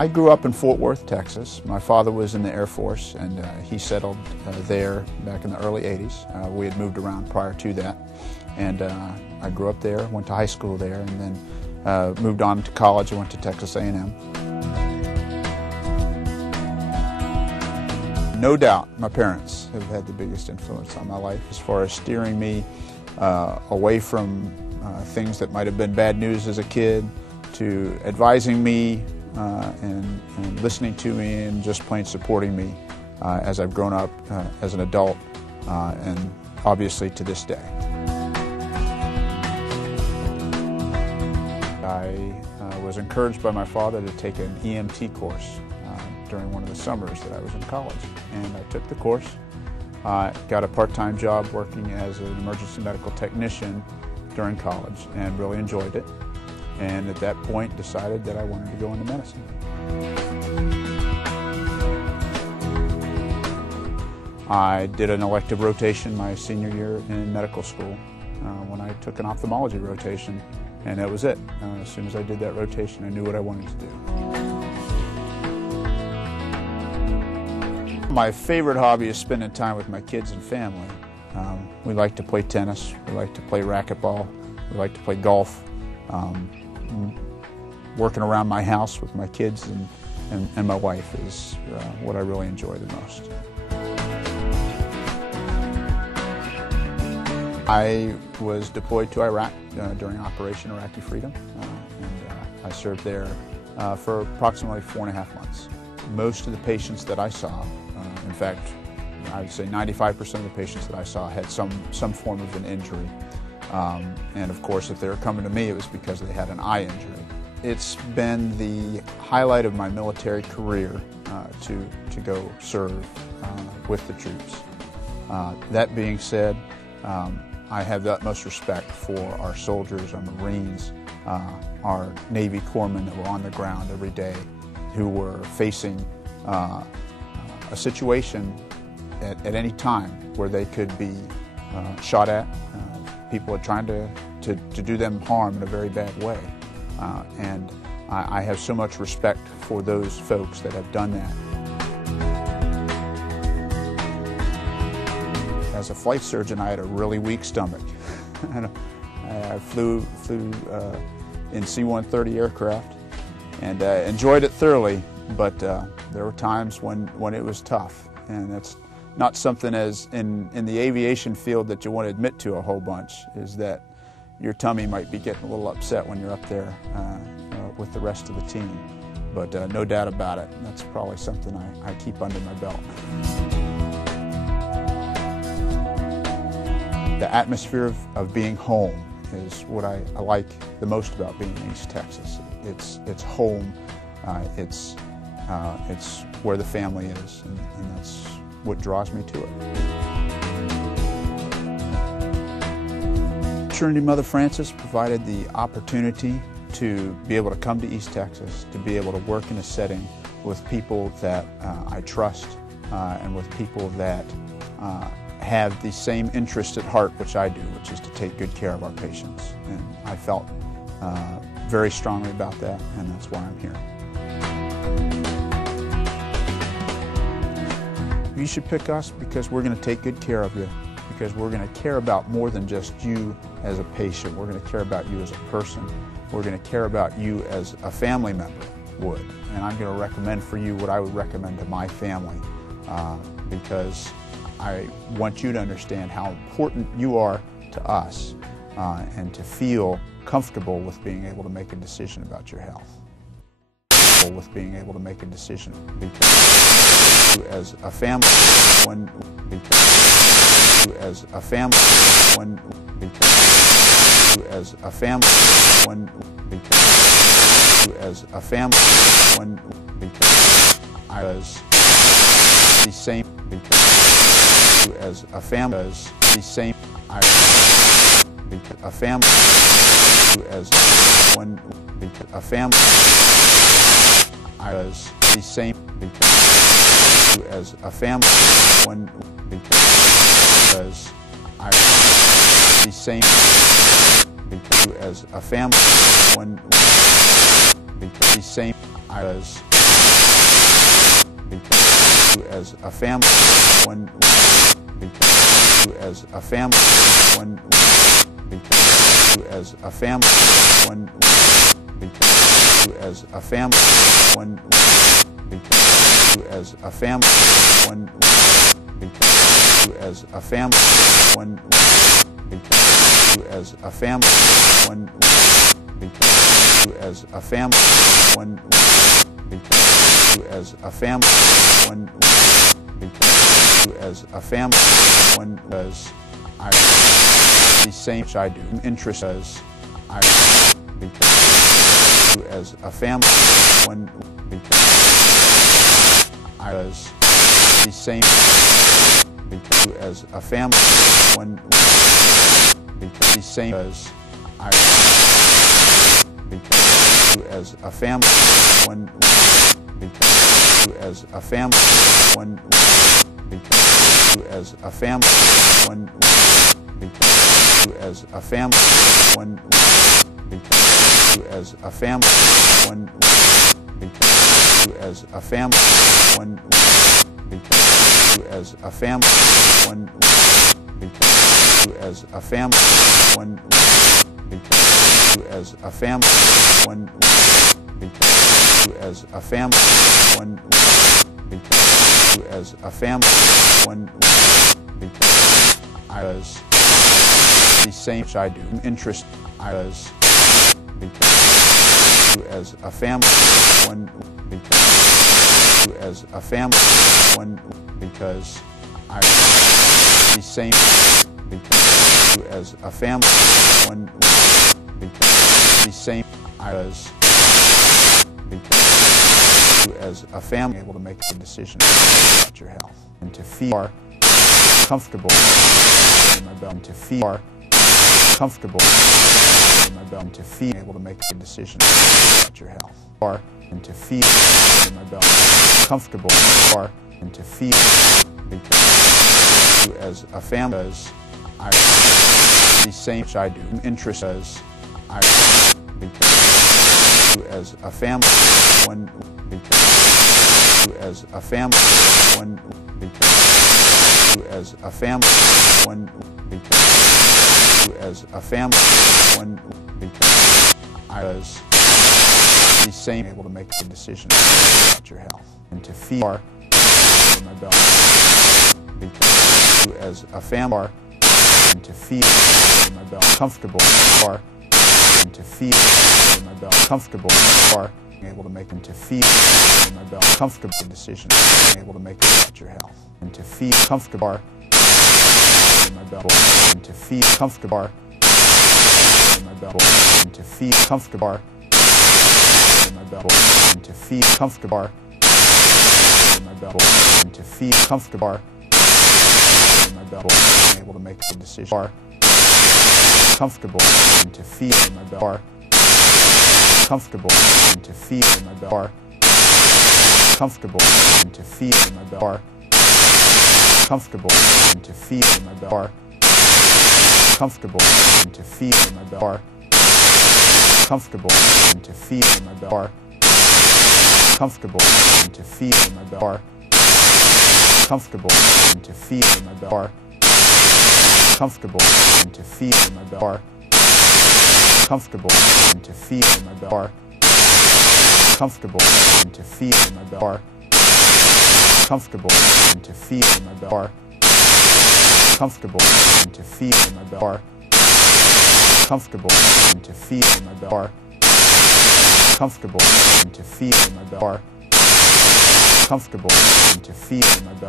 I grew up in Fort Worth, Texas. My father was in the Air Force, and he settled there back in the early 80s. We had moved around prior to that, and I grew up there, went to high school there, and then moved on to college. I went to Texas A&M. No doubt my parents have had the biggest influence on my life as far as steering me away from things that might have been bad news as a kid, to advising me and listening to me and just plain supporting me as I've grown up as an adult and obviously to this day. I was encouraged by my father to take an EMT course during one of the summers that I was in college, and I took the course, got a part-time job working as an emergency medical technician during college and really enjoyed it, and at that point decided that I wanted to go into medicine. I did an elective rotation my senior year in medical school when I took an ophthalmology rotation, and that was it. As soon as I did that rotation, I knew what I wanted to do. My favorite hobby is spending time with my kids and family. We like to play tennis, we like to play racquetball, we like to play golf. Working around my house with my kids and my wife is what I really enjoy the most. I was deployed to Iraq during Operation Iraqi Freedom, and I served there for approximately 4.5 months. Most of the patients that I saw, in fact, I would say 95% of the patients that I saw had some form of an injury. And of course, if they were coming to me, it was because they had an eye injury. It's been the highlight of my military career to go serve with the troops. That being said, I have the utmost respect for our soldiers, our Marines, our Navy corpsmen that were on the ground every day, who were facing a situation at any time where they could be shot at. People are trying to do them harm in a very bad way. And I have so much respect for those folks that have done that. As a flight surgeon, I had a really weak stomach. I flew in C-130 aircraft and enjoyed it thoroughly, but there were times when it was tough, and that's not something as in the aviation field that you want to admit to a whole bunch, is that your tummy might be getting a little upset when you're up there with the rest of the team. But no doubt about it, that's probably something I keep under my belt. The atmosphere of being home is what I like the most about being in East Texas. It's home, it's where the family is, and that's what draws me to it. Trinity Mother Frances provided the opportunity to be able to come to East Texas, to be able to work in a setting with people that I trust and with people that have the same interest at heart which I do, which is to take good care of our patients. And I felt very strongly about that, and that's why I'm here. You should pick us because we're going to take good care of you, because we're going to care about more than just you as a patient. We're going to care about you as a person. We're going to care about you as a family member would. And I'm going to recommend for you what I would recommend to my family, because I want you to understand how important you are to us and to feel comfortable with being able to make a decision about your health. With being able to make a decision, because you as a family, because you as a family, because you as a family, because you as a family, because I was the same, because you as a family as the same, I because a family, you as one, because a family. I was the same because you as a family, one because I was the same because you as a family, one because the same I was as a family, one as a family, one as a family, one as a family, one as a family, one as a family, one as a family, one as a family, one as a family, one as a family, one as I the same which I do interest as I as a family, one as the same as a family, one the same as I as a family, one as a family, one as a family, one as a family, one as a family, one as a family, one as a family, one as a family, one as a family, one as a family, one as a family, one as the same which I do interest as a family, one as a family, one because I the same as a family, one the same as a family able to make a decision about your health and to feel comfortable in my belly, to feel comfortable in my belly, to feel able to make a decision about your health, and to feel in my belly comfortable, and to feel as a family as I the same which I do interest as I as a family, one as a family, one as a family, one as a family, one as the same able to make a decision about your health and to feel in my belly as a family and to feel in my belly comfortable and to feel in my belly comfortable able to make them to feel in my belly comfortable decision able to make about your health and to feel comfortable in my belly and to feel comfortable in my belly and to feel comfortable in my belly and to feel comfortable in my belly and to feel comfortable in my belly able to make a decision comfortable and to feel in my belly comfortable and to feel in my belly comfortable and to feel in my belly comfortable and to feel in my belly comfortable and to feel in my belly comfortable and to feel in my belly comfortable and to feel in my belly comfortable and to feel in my belly comfortable and to feel in my belly comfortable and to feel in my belly comfortable and to feel in my belly comfortable and to feel in my belly comfortable and to feel in my belly comfortable and to feel in my belly comfortable and to feel in my belly comfortable and to feel in my belly